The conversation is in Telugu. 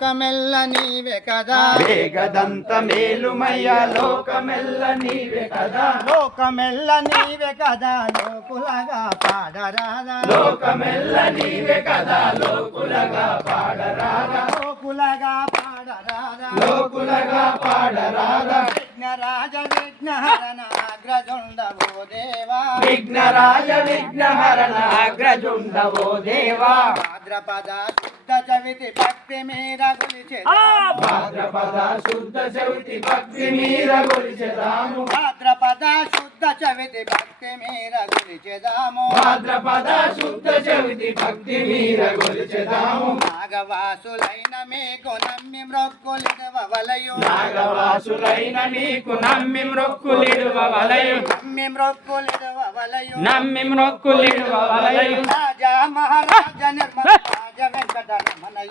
లోకమెల్ల నీవే కదా వేగదంత మేలుమయ్య లోకమెల్ల నీవే కదా లోకమెల్ల నీవే కదా లోకులగా పాడరాదా లోకమెల్ల నీవే కదా లోకులగా పాడరాదా లోకులగా పాడరాదా లోకులగా పాడరాదా విఘ్నరాజ విఘ్నహరణ అగ్రజుండవో దేవా విఘ్నరాజ విఘ్నహరణ అగ్రజుండవో దేవా భాద్రపద శుద్ధ చవితి భక్తి మీర గులిచెదా భాద్రపద శుద్ధ చవితి భక్తి మీర గొలిచెదాము భాద్రపద శుద్ధ చవితి భక్తి మీర గులిచెదాము భాద్రపద శుద్ధ చవితి భక్తి మీర గొలిచెదాము నాగవాసులైన మీకు నమ్మి మ్రొక్కులిడవలయు నాగవాసులైన నీకు నమ్మి మ్రొక్కులిడువలయు నమ్మి మ్రొక్కులిడవలయు నమ్మి మ్రొక్కులిడువలయు రాజా మహారాజ నిర్మల రాజ వెంకటరమణయ్య